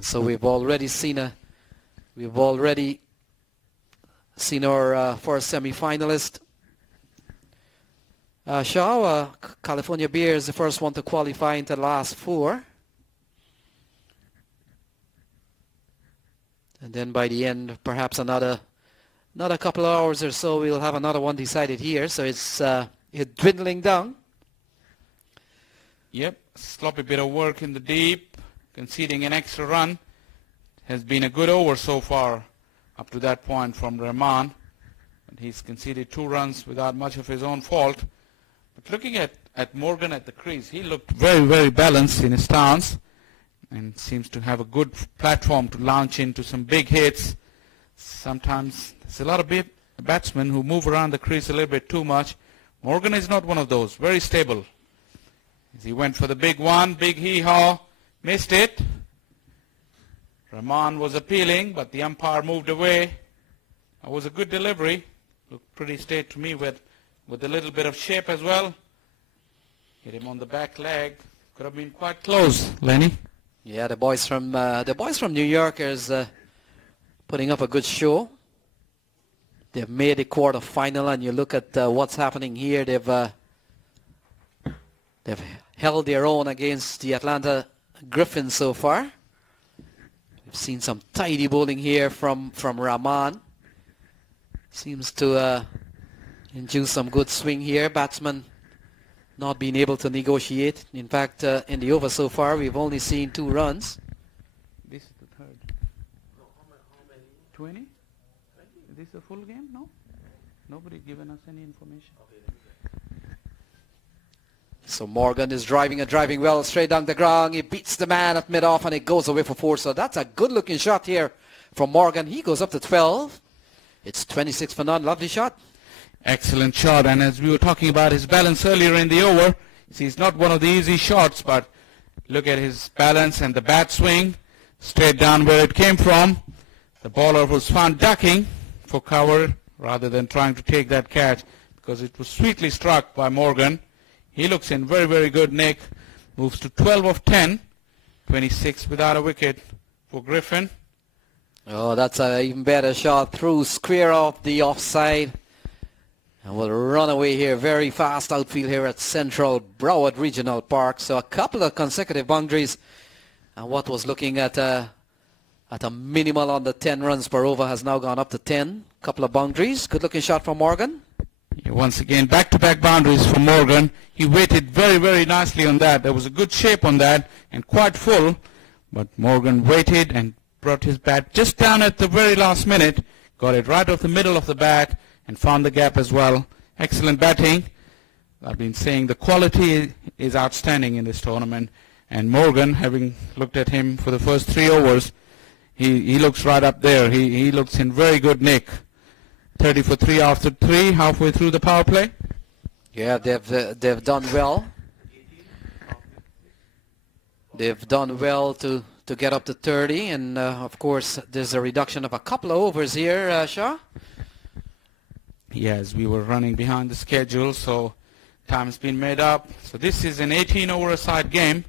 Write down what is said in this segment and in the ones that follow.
And so we've already seen our first semi-finalist. Shaw, California Bear is the first one to qualify into the last 4. And then by the end, perhaps another couple of hours or so, we'll have another one decided here. So it's dwindling down. Yep, sloppy bit of work in the deep, conceding an extra run. Has been a good over so far up to that point from Rahman. But he's conceded 2 runs without much of his own fault. But looking at Morgan at the crease, he looked very, very balanced in his stance and seems to have a good platform to launch into some big hits. Sometimes there's a lot of batsmen who move around the crease a little bit too much. Morgan is not one of those, very stable. He went for the big one, big hee-haw, missed it. Rahman was appealing, but the umpire moved away. That was a good delivery. Looked pretty straight to me with a little bit of shape as well. Hit him on the back leg. Could have been quite close, Lenny. Yeah, the boys from New York is putting up a good show. They've made the quarterfinal, and you look at what's happening here. They've held their own against the Atlanta Griffin so far. We've seen some tidy bowling here from Rahman. Seems to induce some good swing here. Batsman not being able to negotiate. In fact, in the over so far, we've only seen 2 runs. This is the third. How many? 20? Is this a full game? No? Nobody's given us any information. So Morgan is driving well straight down the ground. He beats the man at mid-off and it goes away for 4. So that's a good-looking shot here from Morgan. He goes up to 12. It's 26 for none. Lovely shot. Excellent shot. And as we were talking about his balance earlier in the over, it's not one of the easy shots, but look at his balance and the bat swing straight down where it came from. The bowler was found ducking for cover rather than trying to take that catch because it was sweetly struck by Morgan. He looks in very, very good nick. Moves to 12 of 10. 26 without a wicket for Griffin. Oh, that's an even better shot through, square off the offside. And we'll run away here. Very fast outfield here at Central Broward Regional Park. So a couple of consecutive boundaries. And what was looking at a minimal under 10 runs per over has now gone up to 10. Couple of boundaries. Good looking shot from Morgan. Once again, back-to-back boundaries for Morgan. He waited very, very nicely on that. There was a good shape on that and quite full. But Morgan waited and brought his bat just down at the very last minute. Got it right off the middle of the bat and found the gap as well. Excellent batting. I've been saying the quality is outstanding in this tournament. And Morgan, having looked at him for the first 3 overs, he looks right up there. He looks in very good nick. 30 for 3 after 3, halfway through the power play. Yeah, they've done well. They've done well to get up to 30, and of course there's a reduction of a couple of overs here, Shah. Yes, we were running behind the schedule, so time's been made up. So this is an 18-over-a-side game.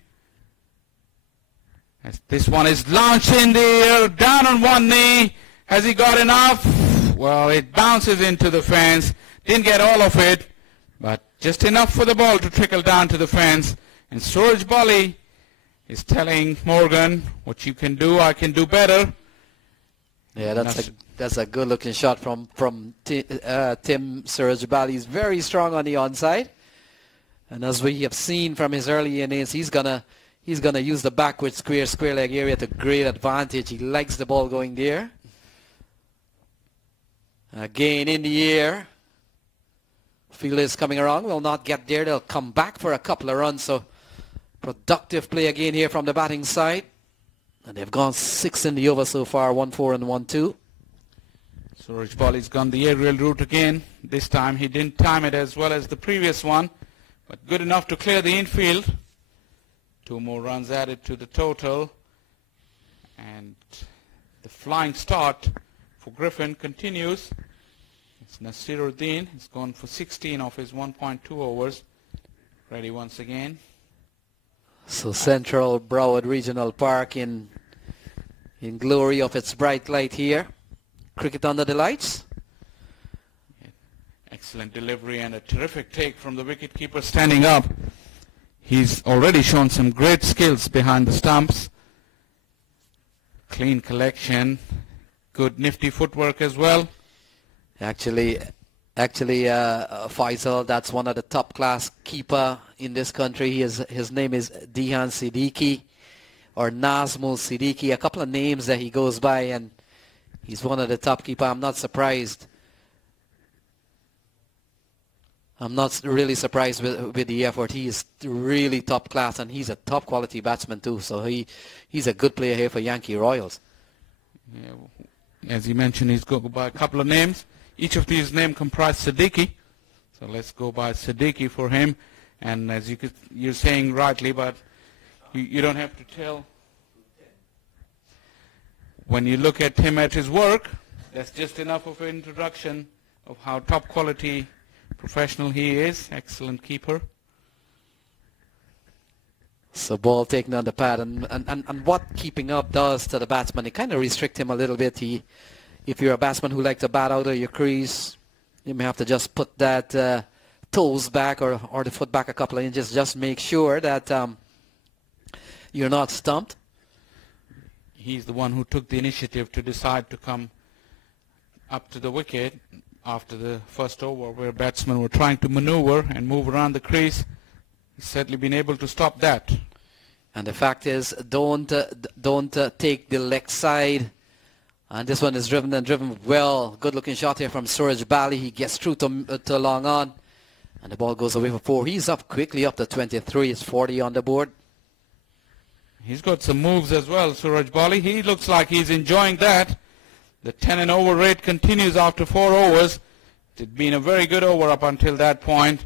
As this one is launched in the air, down on one knee. Has he got enough? Well, it bounces into the fence. Didn't get all of it, but just enough for the ball to trickle down to the fence. And Suraj Bali is telling Morgan, what you can do, I can do better. Yeah, that's a good-looking shot from Tim Suraj Bali. He's very strong on the onside. And as we have seen from his early innings, he's gonna use the backward square leg area to great advantage. He likes the ball going there. Again in the air. Fielders coming around will not get there. They'll come back for a couple of runs. So productive play again here from the batting side. And they've gone 6 in the over so far, 1-4 and 1-2. Suraj Bali's gone the aerial route again. This time he didn't time it as well as the previous one, but good enough to clear the infield. 2 more runs added to the total. And the flying start for Griffin continues. It's Nasiruddin. He's gone for 16 of his 1.2 overs. Ready once again. So Central Broward Regional Park in in glory of its bright light here. Cricket under the lights. Excellent delivery and a terrific take from the wicketkeeper standing up. He's already shown some great skills behind the stumps. Clean collection, good nifty footwork as well. Actually, Faisal, that's one of the top class keeper in this country. His name is Dehan Siddiqui or Nazmul Siddiqui, a couple of names that he goes by, and he's one of the top keeper. I'm not surprised. I'm not really surprised with the effort. He is really top class, and he's a top quality batsman too. So he's a good player here for Yankee Royals. Yeah, as you mentioned, he's going by a couple of names. Each of these names comprise Siddiqui. So let's go by Siddiqui for him. And as you're saying rightly, but you don't have to tell. When you look at him at his work, that's just enough of an introduction of how top quality professional he is. Excellent keeper. So ball taken on the pad, and what keeping up does to the batsman, it kind of restricts him a little bit. If you're a batsman who likes to bat out of your crease, you may have to just put that toes back or the foot back a couple of inches. Just make sure that you're not stumped. He's the one who took the initiative to decide to come up to the wicket after the first over, where batsmen were trying to maneuver and move around the crease. He's certainly been able to stop that. And the fact is, don't take the leg side. And this one is driven well. Good looking shot here from Suraj Bali. He gets through to long on, and the ball goes away for 4. He's up quickly up to 23. It's 40 on the board. He's got some moves as well, Suraj Bali. He looks like he's enjoying that. The 10 and over rate continues after 4 overs. It had been a very good over up until that point.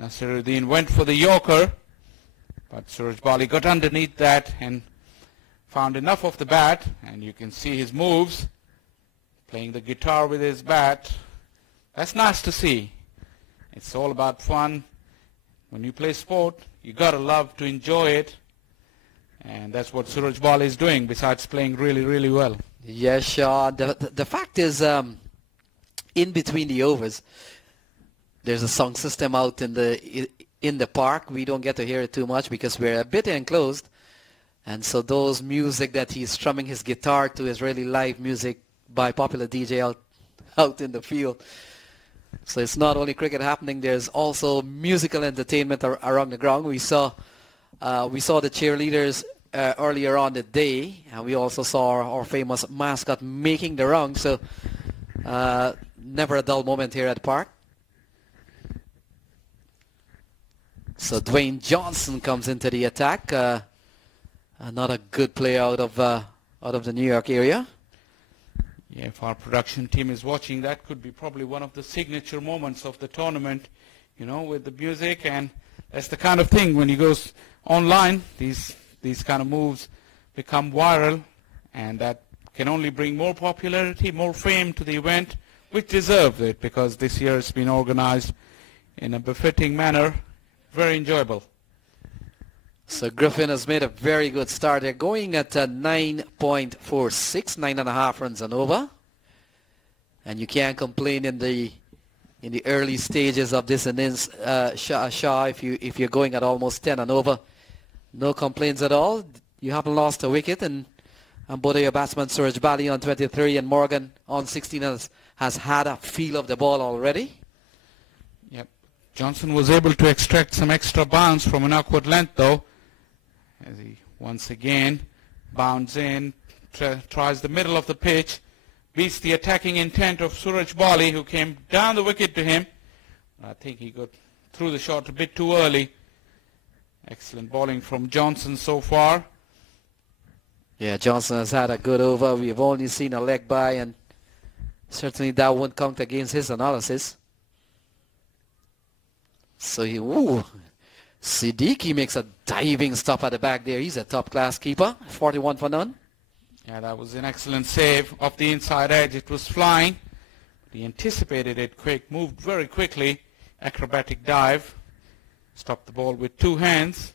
Nasiruddin went for the Yorker, but Suraj Bali got underneath that and found enough of the bat, and you can see his moves, playing the guitar with his bat. That's nice to see. It's all about fun. When you play sport, you gotta love to enjoy it, and that's what Suraj Bali is doing, besides playing really, really well. Yes, Shaw. The fact is, in between the overs, there's a sound system out in the park. We don't get to hear it too much because we're a bit enclosed, and so those music that he's strumming his guitar to is really live music by popular DJ out in the field. So it's not only cricket happening. There's also musical entertainment around the ground. We saw the cheerleaders earlier on the day, and we also saw our famous mascot making the rounds. So never a dull moment here at the park. So Dwayne Johnson comes into the attack. Another good play out of the New York area. Yeah, if our production team is watching, that could be probably one of the signature moments of the tournament, you know, with the music. And that's the kind of thing when he goes online, these kind of moves become viral, and that can only bring more popularity, more fame to the event, which deserves it, because this year it's been organized in a befitting manner. Very enjoyable. So Griffin has made a very good start. They're going at 9.46, 9.5 runs and over. And you can't complain in the early stages of this innings, Shah, if you're going at almost 10 and over. No complaints at all. You haven't lost a wicket, and both of your batsmen, Suraj Bali on 23 and Morgan on 16, has had a feel of the ball already. Yep. Johnson was able to extract some extra bounce from an awkward length, though, as he once again bounds in, tries the middle of the pitch, beats the attacking intent of Suraj Bali, who came down the wicket to him. I think he got through the shot a bit too early. Excellent bowling from Johnson so far. Yeah, Johnson has had a good over. We've only seen a leg by, and certainly that won't count against his analysis. So Siddiqui makes a diving stop at the back there. He's a top-class keeper, 41 for none. Yeah, that was an excellent save off the inside edge. It was flying. He anticipated it quick, moved very quickly. Acrobatic dive. Stopped the ball with 2 hands.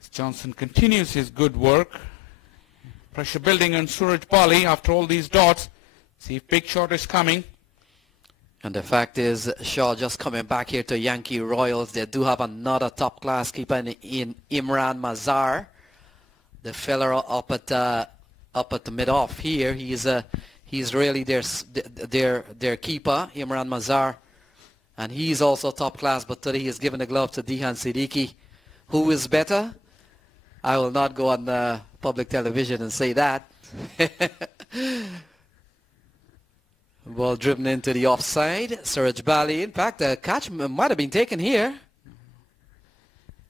As Johnson continues his good work. Pressure building on Suraj Bali after all these dots. See if big shot is coming. And the fact is, Shaw just coming back here to Yankee Royals. They do have another top-class keeper in Imran Mazhar. The fella up at the mid-off here. He's really their keeper, Imran Mazhar. And he's also top-class, but today he's given the glove to Dehan Siddiqui. Who is better? I will not go on public television and say that. Ball driven into the offside. Suraj Bali. In fact, the catch might have been taken here.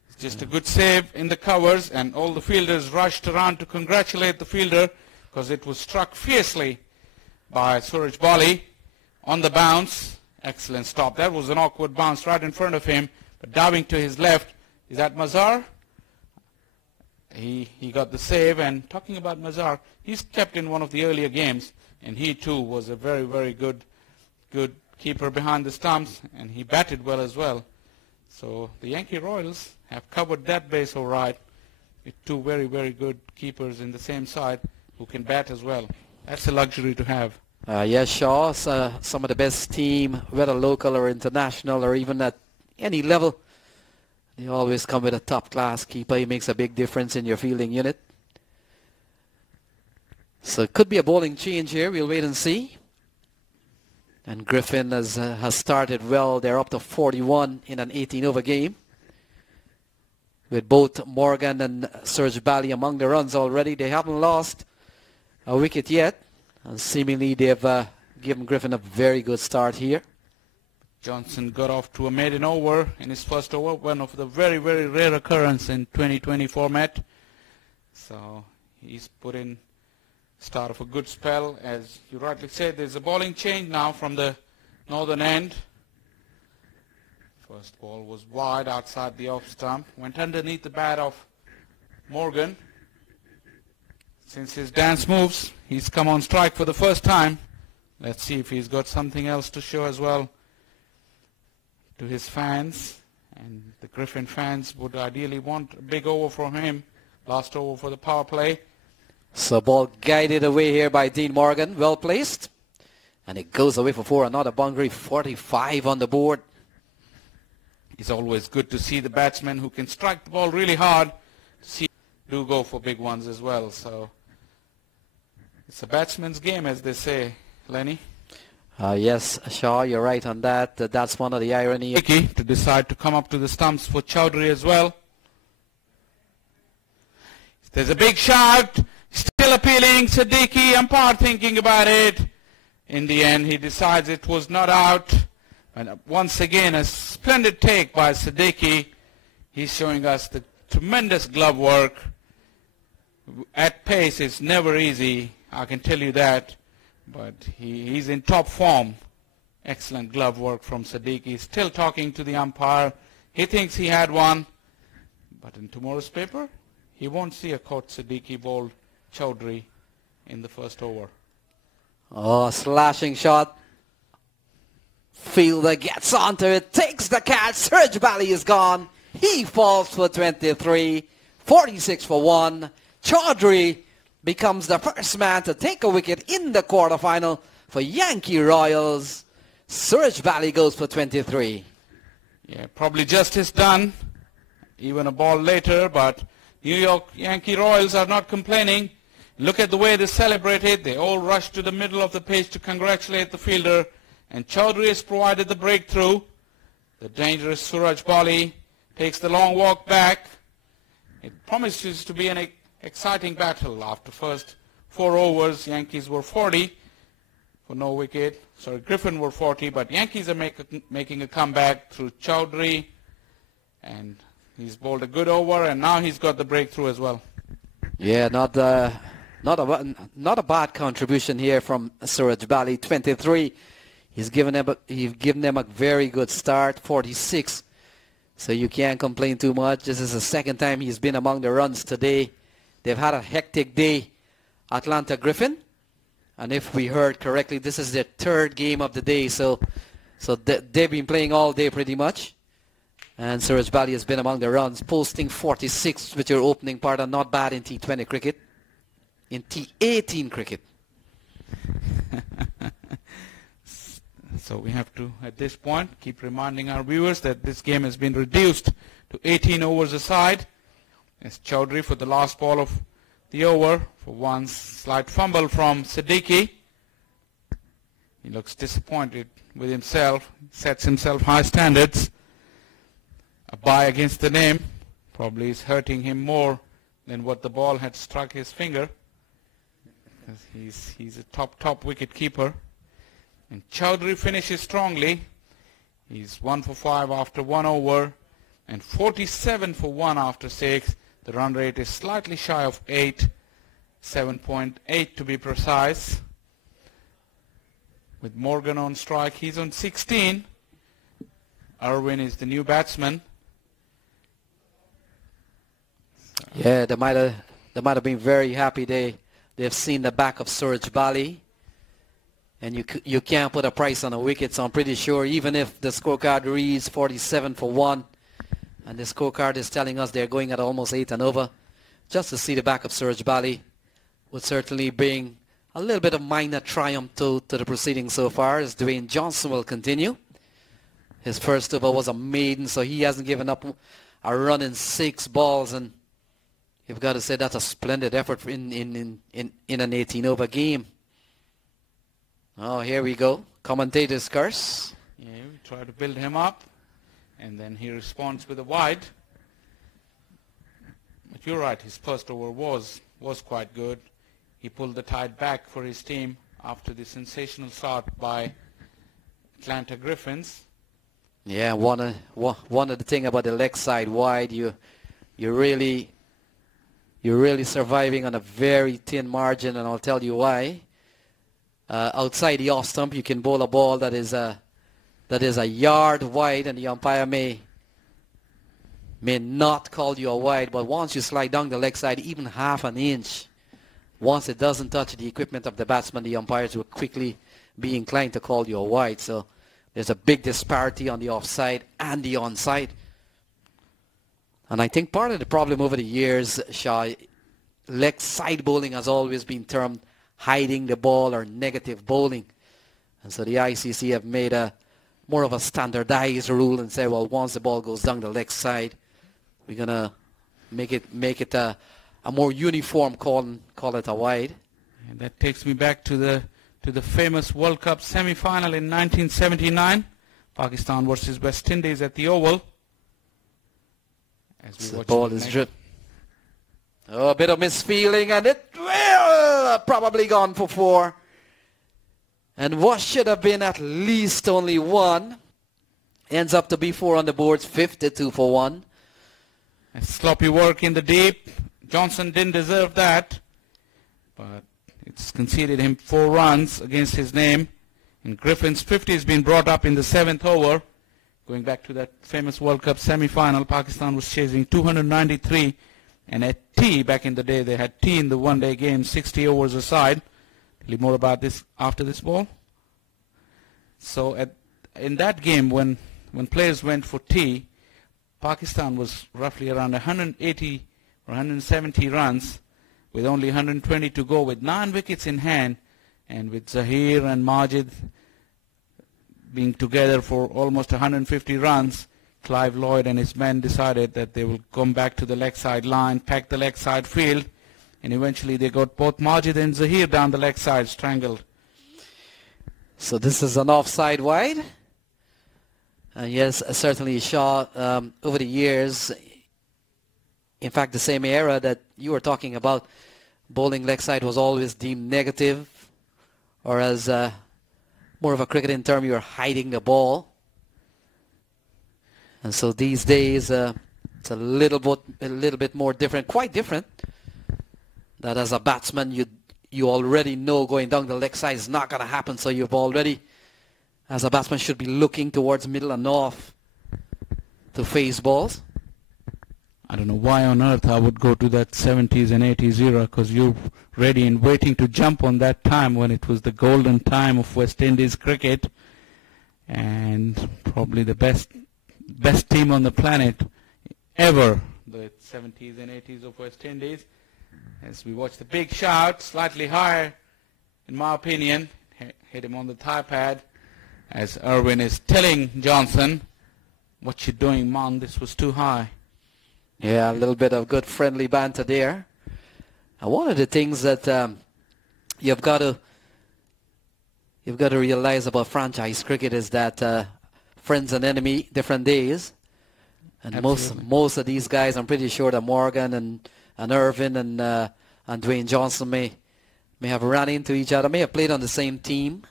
It's just a good save in the covers, and all the fielders rushed around to congratulate the fielder because it was struck fiercely by Suraj Bali on the bounce. Excellent stop. That was an awkward bounce right in front of him, but diving to his left. Is that Mazhar? He got the save. And talking about Mazhar, he's kept in one of the earlier games, and he too was a very, very good keeper behind the stumps, and he batted well as well. So the Yankee Royals have covered that base all right with two very, very good keepers in the same side who can bat as well. That's a luxury to have. Yes, Shaw, some of the best team, whether local or international or even at any level, they always come with a top-class keeper. He makes a big difference in your fielding unit. So it could be a bowling change here. We'll wait and see. And Griffin has started well. They're up to 41 in an 18-over game, with both Morgan and Suraj Bali among the runs already. They haven't lost a wicket yet. And seemingly they've given Griffin a very good start here. Johnson got off to a maiden over in his first over, one of the very, very rare occurrence in 2020 format. So he's put in start of a good spell. As you rightly said, there's a bowling change now from the northern end. First ball was wide outside the off stump, went underneath the bat of Morgan. Since his dance moves, he's come on strike for the first time. Let's see if he's got something else to show as well to his fans. And the Griffin fans would ideally want a big over from him. Last over for the power play. So ball guided away here by Dean Morgan. Well placed. And it goes away for four. Another boundary. 45 on the board. It's always good to see the batsmen who can strike the ball really hard do go for big ones as well. So it's a batsman's game, as they say, Lenny. Yes, Shaw, you're right on that. That's one of the irony. To decide to come up to the stumps for Chowdhury as well. There's a big shout. Still appealing. Siddiqui, umpire thinking about it. In the end, he decides it was not out. And once again, a splendid take by Siddiqui. He's showing us the tremendous glove work. At pace, it's never easy, I can tell you that. But he's in top form. Excellent glove work from Siddiqui. Still talking to the umpire. He thinks he had one. But in tomorrow's paper, he won't see a caught Siddiqui bowled Chowdhury in the first over. Oh, slashing shot. Fielder gets onto it, takes the catch. Suraj Bali is gone. He falls for 23. 46 for 1. Chowdhury becomes the first man to take a wicket in the quarterfinal for Yankee Royals. Suraj Bali goes for 23. Yeah, probably justice done. Even a ball later, but New York Yankee Royals are not complaining. Look at the way they celebrated. They all rushed to the middle of the pitch to congratulate the fielder. And Chowdhury has provided the breakthrough. The dangerous Suraj Bali takes the long walk back. It promises to be an exciting battle. After first 4 overs, Yankees were 40 for no wicket. Sorry, Griffin were 40, but Yankees are making a comeback through Chowdhury. And he's bowled a good over, and now he's got the breakthrough as well. Yeah, not a bad contribution here from Suraj Bali. 23. He's given them a very good start. 46. So you can't complain too much. This is the second time he's been among the runs today. They've had a hectic day, Atlanta Griffin. And if we heard correctly, this is their third game of the day. So they've been playing all day pretty much. And Suraj Bali has been among the runs, posting 46 with your opening part, and not bad in T20 cricket. in T18 cricket. So we have to, at this point, keep reminding our viewers that this game has been reduced to 18 overs a side. As Chowdhury for the last ball of the over for one slight fumble from Siddiqui. He looks disappointed with himself, sets himself high standards. A bye against the name probably is hurting him more than what the ball had struck his finger. Because he's a top wicket keeper. And Chowdhury finishes strongly. He's 1 for 5 after 1 over and 47 for 1 after 6. The run rate is slightly shy of 8, 7.8 to be precise. With Morgan on strike, he's on 16. Irwin is the new batsman. Yeah, they might have been very happy they've seen the back of Suraj Bali. And you can't put a price on a wicket, so I'm pretty sure even if the scorecard reads 47 for 1, and the scorecard is telling us they're going at almost 8 and over, just to see the back of Suraj Bali would certainly bring a little bit of minor triumph to the proceedings so far, as Dwayne Johnson will continue. His first over was a maiden, so he hasn't given up a run in 6 balls, and you've got to say that's a splendid effort in an 18-over game. Oh, here we go. Commentator's curse. Yeah, we try to build him up, and then he responds with a wide. But you're right, his first over was quite good. He pulled the tide back for his team after the sensational start by Atlanta Griffins. Yeah, one of the thing about the leg side wide, you're really surviving on a very thin margin, and I'll tell you why. Outside the off stump, you can bowl a ball that is a yard wide, and the umpire may not call you a wide, but once you slide down the leg side even half an inch, once it doesn't touch the equipment of the batsman, the umpires will quickly be inclined to call you a wide. So there's a big disparity on the offside and the onside. And I think part of the problem over the years, Shah, leg side bowling has always been termed hiding the ball or negative bowling. And so the ICC have made more of a standardized rule and say, well, once the ball goes down the leg side, we're going to make it a more uniform call it a wide. And that takes me back to the famous World Cup semi-final in 1979, Pakistan versus West Indies at the Oval. As the ball is dripped. Oh, a bit of misfeeling, and it will probably gone for 4. And what should have been at least only 1 ends up to be 4 on the boards, 52 for 1. A sloppy work in the deep. Johnson didn't deserve that, but it's conceded him 4 runs against his name. And Griffin's 50 has been brought up in the 7th over. Going back to that famous World Cup semi-final, Pakistan was chasing 293. And at T, back in the day, they had T in the one-day game, 60 overs a side. Tell you more about this after this ball. So in that game, when players went for T, Pakistan was roughly around 180 or 170 runs with only 120 to go, with 9 wickets in hand, and with Zahir and Majid being together for almost 150 runs. Clive Lloyd and his men decided that they will come back to the leg side line, pack the leg side field, and eventually they got both Majid and Zahir down the leg side, strangled. So this is an offside wide. Yes, certainly Shah, over the years, in fact the same era that you were talking about, bowling leg side was always deemed negative, or as more of a cricketing term, you're hiding the ball. And so these days, it's a little bit more different, quite different. That as a batsman, you already know going down the leg side is not going to happen. So you've already, as a batsman, should be looking towards middle and off to face balls. I don't know why on earth I would go to that 70s and 80s era, because you're ready and waiting to jump on that time when it was the golden time of West Indies cricket, and probably the best team on the planet ever, the 70s and 80s of West Indies. As we watch the big shot, slightly higher, in my opinion. Hit him on the thigh pad. As Irwin is telling Johnson, what you doing, man? This was too high. Yeah, a little bit of good friendly banter there. And one of the things that you've got to realize about franchise cricket is that friends and enemy, different days. And most of these guys, I'm pretty sure that Morgan and Irvin and Dwayne Johnson may have run into each other, may have played on the same team.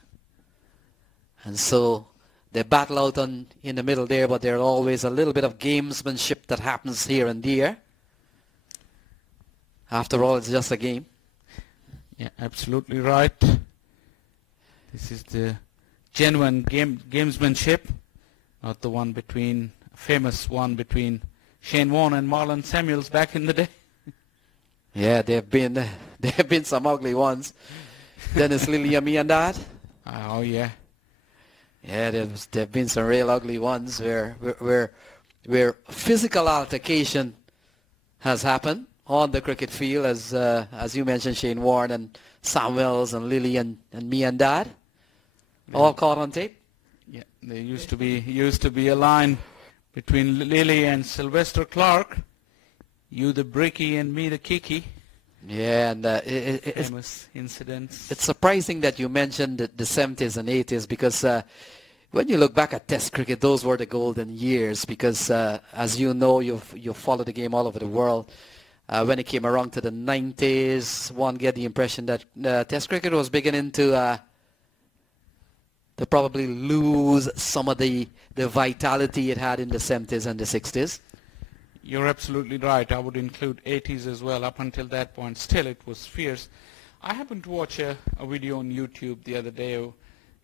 And so they battle out in the middle there, but there's always a little bit of gamesmanship that happens here and there. After all, it's just a game. Yeah, absolutely right. This is the genuine gamesmanship, not the one famous one between Shane Warne and Marlon Samuels back in the day. Yeah, there have been some ugly ones. Dennis Lilly and me and Dad. Oh yeah. Yeah, there've been some real ugly ones where physical altercation has happened on the cricket field, as you mentioned, Shane Warne and Samuels and Lilly and me and Dad, all caught on tape. Yeah, there used to be a line between Lilly and Sylvester Clark. You the Bricky and me the Kiki. Yeah, and famous incidents. It's surprising that you mentioned the 70s and 80s because when you look back at Test cricket, those were the golden years because, as you know, you've followed the game all over the world. When it came around to the 90s, one get the impression that Test cricket was beginning to probably lose some of the vitality it had in the 70s and the 60s. You're absolutely right. I would include 80s as well. Up until that point, still it was fierce. I happened to watch a video on YouTube the other day.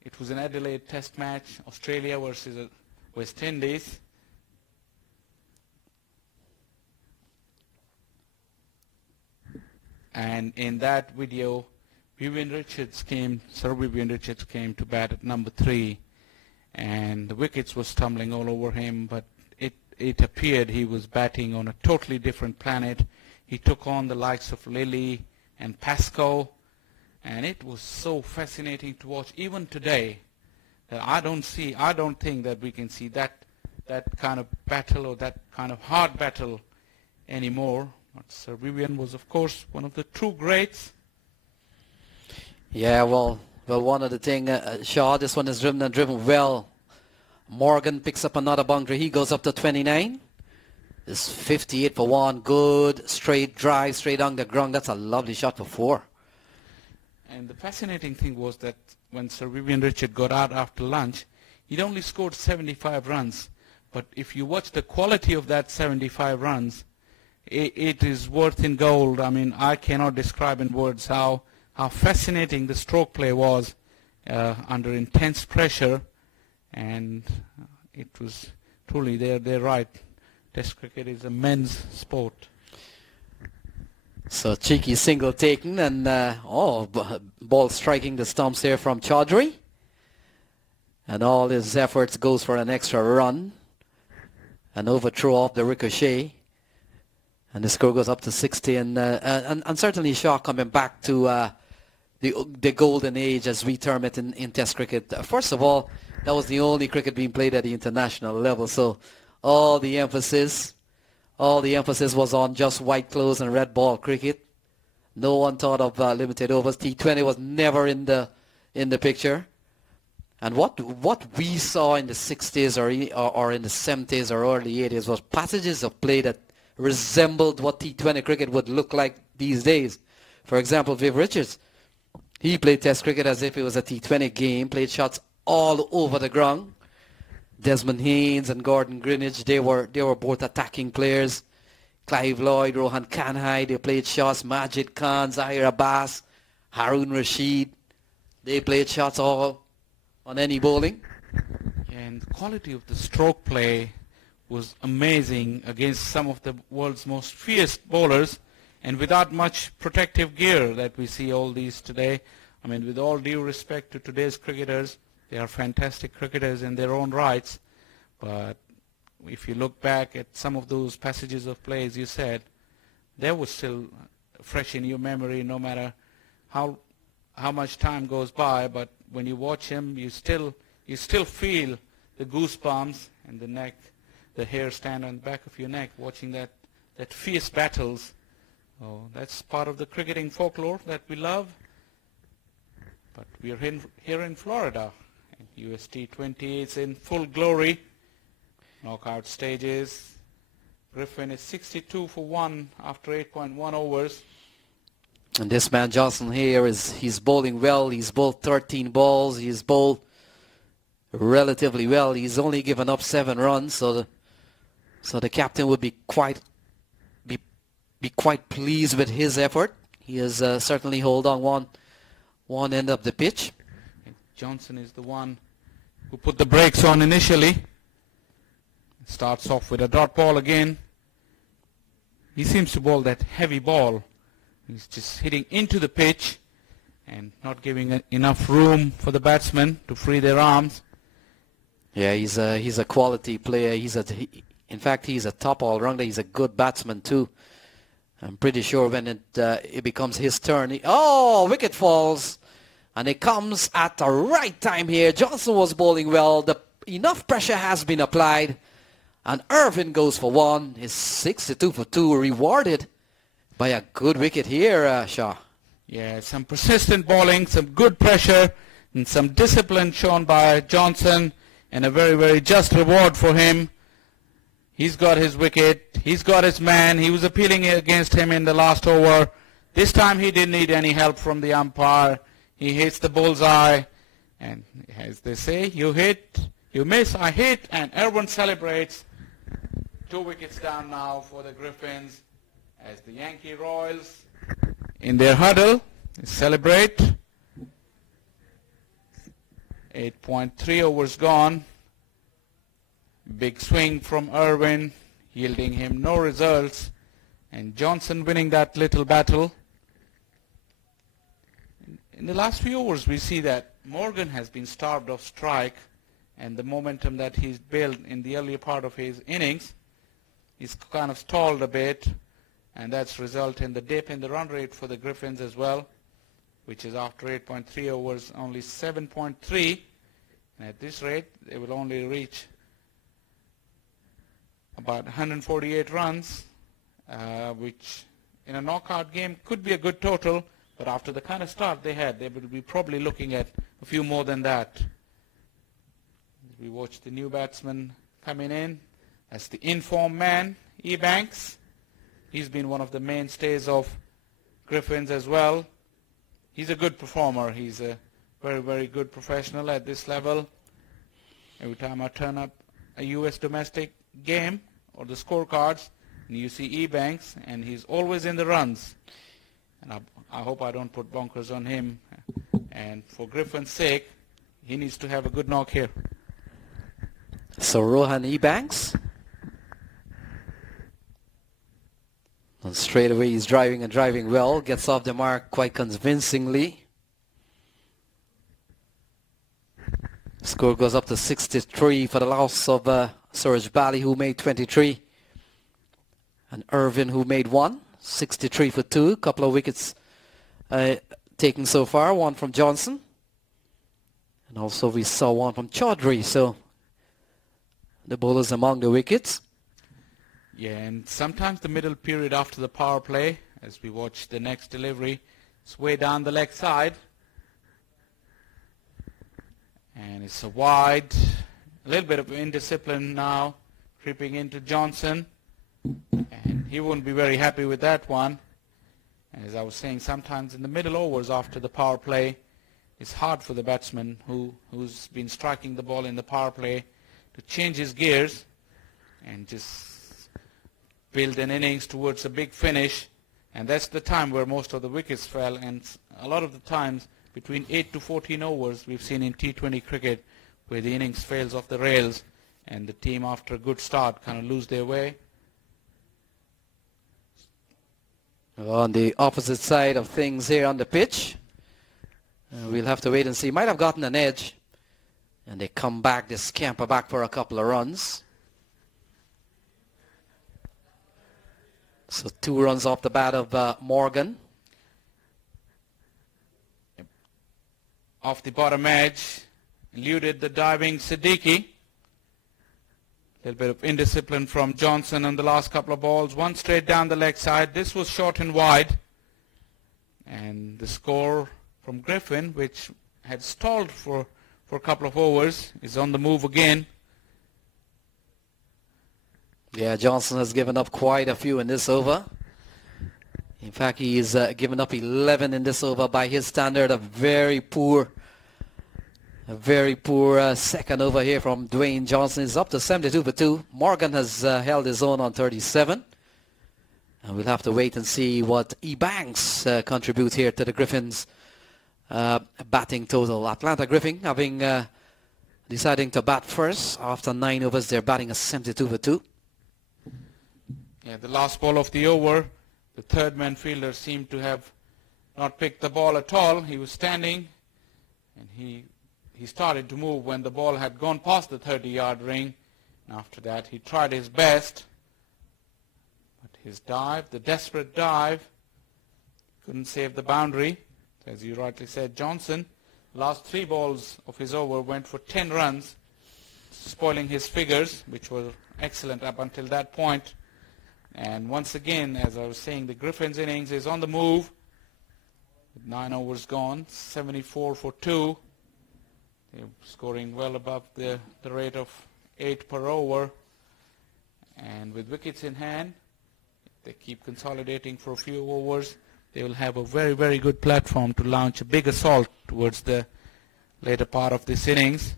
It was an Adelaide Test match, Australia versus West Indies. And in that video, Sir Vivian Richards came to bat at number 3. And the wickets were tumbling all over him, but it appeared he was batting on a totally different planet. He took on the likes of Lilly and Pascoe, and it was so fascinating to watch even today that I don't think that we can see that kind of battle or that kind of hard battle anymore. But Sir Vivian was, of course, one of the true greats. Yeah, well, one of the things, Shaw, this one is driven well. Morgan picks up another boundary. He goes up to 29. It's 58 for 1. Good straight drive, straight on the ground. That's a lovely shot for 4. And the fascinating thing was that when Sir Vivian Richard got out after lunch, he'd only scored 75 runs. But if you watch the quality of that 75 runs, it is worth in gold. I mean, I cannot describe in words how fascinating the stroke play was under intense pressure. And it was truly, they're right. Test cricket is a men's sport. So cheeky single taken and ball striking the stumps here from Chaudhry. And all his efforts goes for an extra run. An overthrow off the ricochet. And the score goes up to 60. And certainly Shaw coming back to the golden age, as we term it in Test cricket. First of all, that was the only cricket being played at the international level. So all the emphasis was on just white clothes and red ball cricket. No one thought of limited overs. T20 was never in the picture. And what we saw in the 60s or in the 70s or early 80s was passages of play that resembled what T20 cricket would look like these days. For example, Viv Richards, he played Test cricket as if it was a T20 game, played shots all over the ground. Desmond Haynes and Gordon Greenidge, they were both attacking players. Clive Lloyd, Rohan Kanhai, they played shots. Majid Khan, Zahir Abbas, Harun Rashid, they played shots all on any bowling. And the quality of the stroke play was amazing against some of the world's most fierce bowlers, and without much protective gear that we see all these today. I mean, with all due respect to today's cricketers, they are fantastic cricketers in their own rights, but if you look back at some of those passages of play, as you said, there was still fresh in your memory, no matter how much time goes by. But when you watch him, you still feel the goosebumps and the neck, the hair stand on the back of your neck, watching that fierce battles. Oh, that's part of the cricketing folklore that we love. But we are here in Florida. And US T20 is in full glory. Knockout stages. Griffin is 62 for 1 after 8.1 overs. And this man Johnson here he's bowling well. He's bowled 13 balls. He's bowled relatively well. He's only given up 7 runs, so the captain would be quite pleased with his effort. He has certainly held on one end of the pitch. Johnson is the one who put the brakes on initially. Starts off with a dot ball again. He seems to bowl that heavy ball. He's just hitting into the pitch and not giving enough room for the batsmen to free their arms. Yeah, he's a quality player. In fact, he's a top all-rounder. He's a good batsman too. I'm pretty sure when it becomes his turn. Wicket falls. And it comes at the right time here. Johnson was bowling well. Enough pressure has been applied. And Irvin goes for 1. Is 62 for 2, rewarded by a good wicket here, Shah. Yeah, some persistent bowling, some good pressure, and some discipline shown by Johnson, and a very, very just reward for him. He's got his wicket. He's got his man. He was appealing against him in the last over. This time he didn't need any help from the umpire. He hits the bullseye, and as they say, you hit, you miss, I hit, and Irvin celebrates. 2 wickets down now for the Griffins as the Yankee Royals in their huddle celebrate. 8.3 overs gone. Big swing from Irvin, yielding him no results, and Johnson winning that little battle. In the last few overs, we see that Morgan has been starved of strike, and the momentum that he's built in the earlier part of his innings, he's kind of stalled a bit, and that's resulted in the dip in the run rate for the Griffins as well, which is after 8.3 overs, only 7.3. And at this rate, they will only reach about 148 runs, which in a knockout game could be a good total. But after the kind of start they had, they will be probably looking at a few more than that. We watch the new batsman coming in. That's the informed man, Ebanks. He's been one of the mainstays of Griffins as well. He's a good performer. He's a very, very good professional at this level. Every time I turn up a U.S. domestic game or the scorecards, and you see Ebanks, and he's always in the runs. And I hope I don't put bonkers on him. And for Griffin's sake, he needs to have a good knock here. So Rohan Ebanks. And straight away he's driving and driving well. Gets off the mark quite convincingly. Score goes up to 63 for the loss of Suraj Bali, who made 23. And Irvin, who made 1. 63 for 2. A couple of wickets taken so far. 1 from Johnson. And also we saw 1 from Chaudhry. So the bowlers among the wickets. Yeah, and sometimes the middle period after the power play, as we watch the next delivery, it's way down the leg side. And it's a wide, a little bit of indiscipline now, creeping into Johnson. And he wouldn't be very happy with that one. And as I was saying, sometimes in the middle overs after the power play, it's hard for the batsman who's been striking the ball in the power play to change his gears and just build an innings towards a big finish. And that's the time where most of the wickets fell. And a lot of the times, between 8 to 14 overs, we've seen in T20 cricket where the innings fails off the rails and the team after a good start kind of lose their way. On the opposite side of things here on the pitch, we'll have to wait and see. Might have gotten an edge, and they come back, they scamper back for a couple of runs. So 2 runs off the bat of Morgan. Off the bottom edge, eluded the diving Siddiqui. A little bit of indiscipline from Johnson on the last couple of balls. One straight down the leg side. This was short and wide. And the score from Griffin, which had stalled for a couple of overs, is on the move again. Yeah, Johnson has given up quite a few in this over. In fact, he's given up 11 in this over by his standard. A very poor second over here from Dwayne Johnson. Is up to 72 for 2. Morgan has held his own on 37. And we'll have to wait and see what Ebanks contributes here to the Griffins' batting total. Atlanta Griffin having deciding to bat first after 9 overs. They're batting a 72 for 2. Yeah, the last ball of the over, the third man fielder seemed to have not picked the ball at all. He was standing, and he started to move when the ball had gone past the 30-yard ring. And after that, he tried his best. But his dive, the desperate dive, couldn't save the boundary. As you rightly said, Johnson, last 3 balls of his over went for 10 runs, spoiling his figures, which were excellent up until that point. And once again, as I was saying, the Griffins' innings is on the move. With 9 overs gone, 74 for 2. They're scoring well above the rate of 8 per over. And with wickets in hand, if they keep consolidating for a few overs, they will have a very, very good platform to launch a big assault towards the later part of this innings.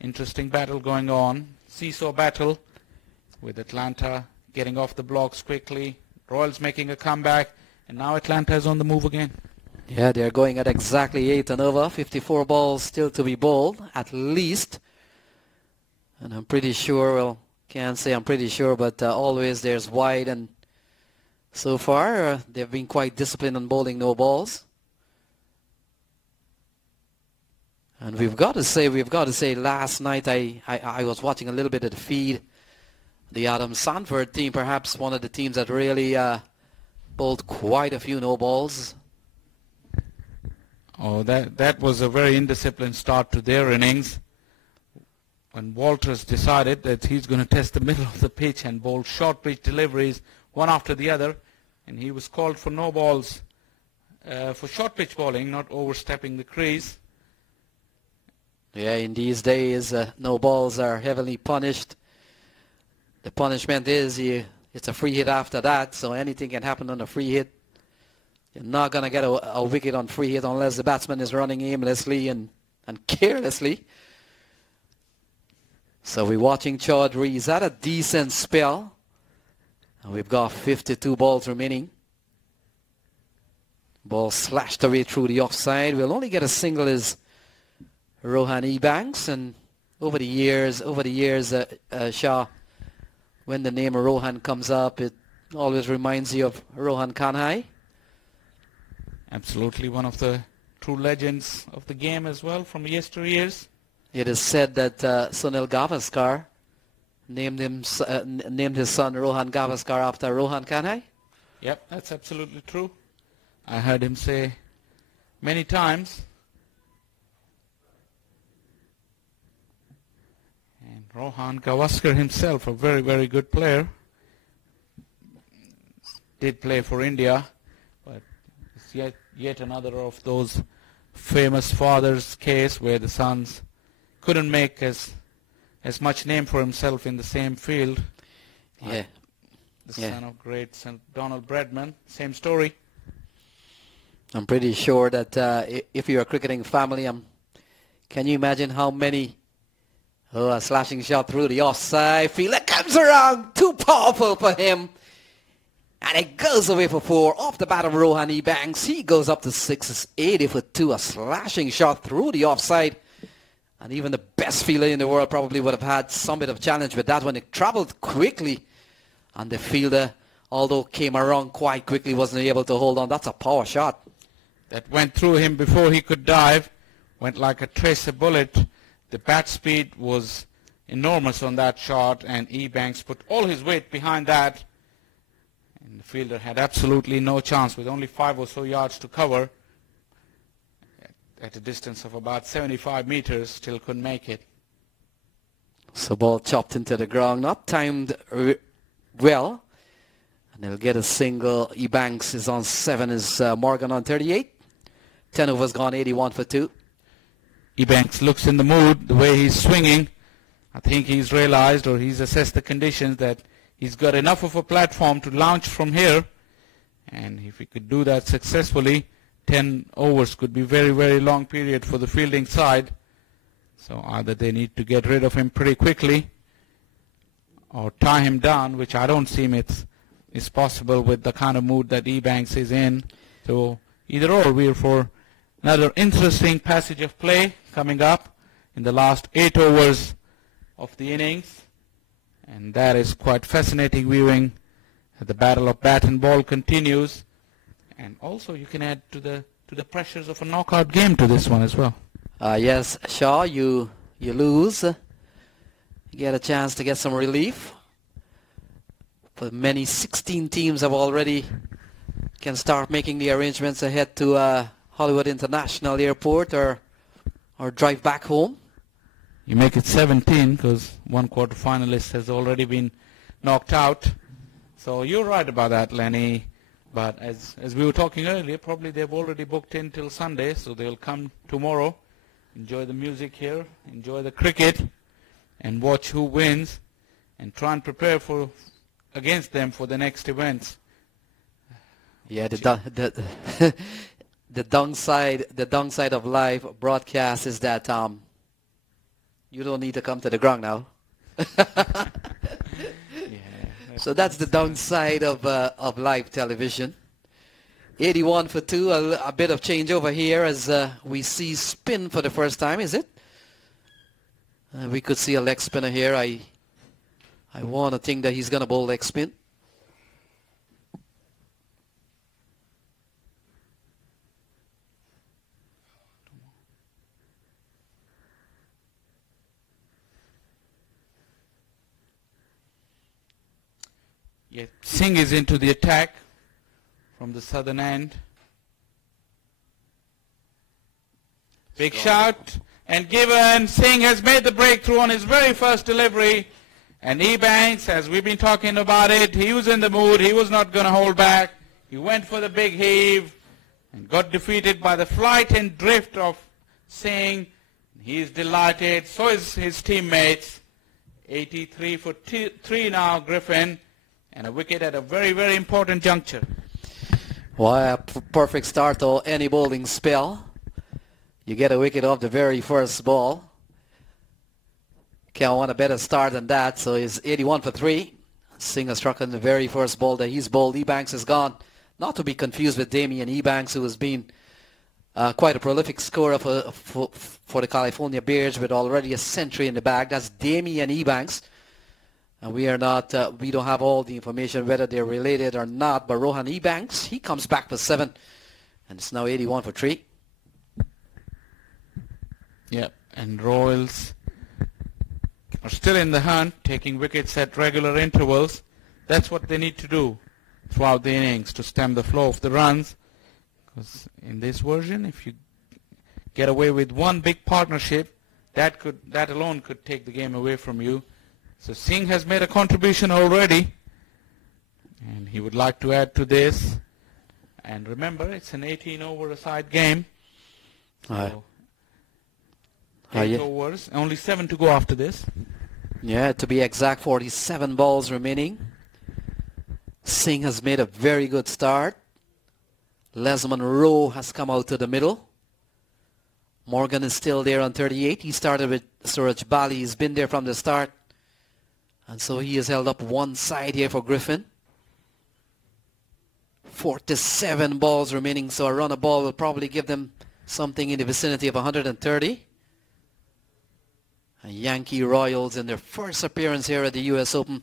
Interesting battle going on. Seesaw battle with Atlanta getting off the blocks quickly. Royals making a comeback. And now Atlanta is on the move again. Yeah, they're going at exactly 8 and over. 54 balls still to be bowled, at least. And I'm pretty sure, well, can't say I'm pretty sure, but always there's wide. And so far, they've been quite disciplined on bowling no balls. And we've got to say, last night I was watching a little bit of the feed. The Adam Sanford team, perhaps one of the teams that really bowled quite a few no balls. Oh, that was a very indisciplined start to their innings. When Walters decided that he's going to test the middle of the pitch and bowl short pitch deliveries one after the other, and he was called for no balls for short pitch bowling, not overstepping the crease. Yeah, in these days, no balls are heavily punished. The punishment is it's a free hit after that, so anything can happen on a free hit. You're not going to get a wicket on free hit unless the batsman is running aimlessly and carelessly. So we're watching Chaudhry. He's had a decent spell. And we've got 52 balls remaining. Ball slashed away through the offside. We'll only get a single as Rohan Ebanks. And over the years, Shah, when the name of Rohan comes up, it always reminds you of Rohan Kanhai. Absolutely one of the true legends of the game as well from yesteryears. It is said that Sunil Gavaskar named his son Rohan Gavaskar after Rohan Kanhai. Yep, that's absolutely true. I heard him say many times. And Rohan Gavaskar himself, a very, very good player. Did play for India, but it's yet another of those famous fathers' case where the sons couldn't make as much name for himself in the same field. Yeah. The son of great St. Donald Bradman, same story. I'm pretty sure that if you're a cricketing family, can you imagine how many a slashing shot through the offside field. It comes around, too powerful for him. And it goes away for 4 off the bat of Rohan Ebanks. He goes up to 6. It's 80 for 2. A slashing shot through the offside. And even the best fielder in the world probably would have had some bit of challenge with that one. It traveled quickly. And the fielder, although came around quite quickly, wasn't able to hold on. That's a power shot. That went through him before he could dive. Went like a tracer bullet. The bat speed was enormous on that shot. And Ebanks put all his weight behind that. And the fielder had absolutely no chance with only 5 or so yards to cover at a distance of about 75 meters, still couldn't make it. So ball chopped into the ground, not timed well. And they'll get a single. Ebanks is on 7, is Morgan on 38. 10 overs gone, 81 for 2. Ebanks looks in the mood, the way he's swinging. I think he's realized, or he's assessed the conditions, that he's got enough of a platform to launch from here. And if he could do that successfully, 10 overs could be very, very long period for the fielding side. So either they need to get rid of him pretty quickly or tie him down, which I don't seem it's possible with the kind of mood that Ebanks is in. So either or, we're for another interesting passage of play coming up in the last 8 overs of the innings. And that is quite fascinating viewing. The battle of bat and ball continues. And also you can add to the pressures of a knockout game to this one as well. Yes, Shaw, you lose. You get a chance to get some relief. But many 16 teams have already can start making the arrangements to head to Hollywood International Airport or drive back home. You make it 17 because one quarterfinalist has already been knocked out. So you're right about that, Lenny. But as we were talking earlier, probably they've already booked in till Sunday, so they'll come tomorrow, enjoy the music here, enjoy the cricket, and watch who wins, and try and prepare against them for the next events. Yeah, the downside of live broadcast is that you don't need to come to the ground now. So that's the downside of live television. 81 for 2, a bit of change over here as we see spin for the first time, is it? We could see a leg spinner here. I want to think that he's going to bowl leg spin. Yeah, Singh is into the attack from the southern end. Big shot and given. Singh has made the breakthrough on his very first delivery. And Ebanks, as we've been talking about it, he was in the mood. He was not going to hold back. He went for the big heave and got defeated by the flight and drift of Singh. He's delighted. So is his teammates. 83 for 3 now, Griffin. And a wicket at a very, very important juncture. Well, a perfect start to any bowling spell. You get a wicket off the very first ball. Can't want a better start than that. So it's 81 for 3. Singh has struck on the very first ball that he's bowled. Ebanks is gone. Not to be confused with Damian Ebanks, who has been quite a prolific scorer for the California Bears with already a century in the bag. That's Damian Ebanks. And we don't have all the information whether they're related or not. But Rohan Ebanks, he comes back for 7. And it's now 81 for 3. Yep, and Royals are still in the hunt, taking wickets at regular intervals. That's what they need to do throughout the innings to stem the flow of the runs. Because in this version, if you get away with one big partnership, that alone could take the game away from you. So Singh has made a contribution already, and he would like to add to this. And remember, it's an 18-over-a-side game. So 8 overs, only 7 to go after this. Yeah, to be exact, 47 balls remaining. Singh has made a very good start. Les Monroe has come out to the middle. Morgan is still there on 38. He started with Suraj Bali. He's been there from the start. And so he has held up one side here for Griffin. 47 balls remaining, so a run a ball will probably give them something in the vicinity of 130. And Yankee Royals in their first appearance here at the U.S. Open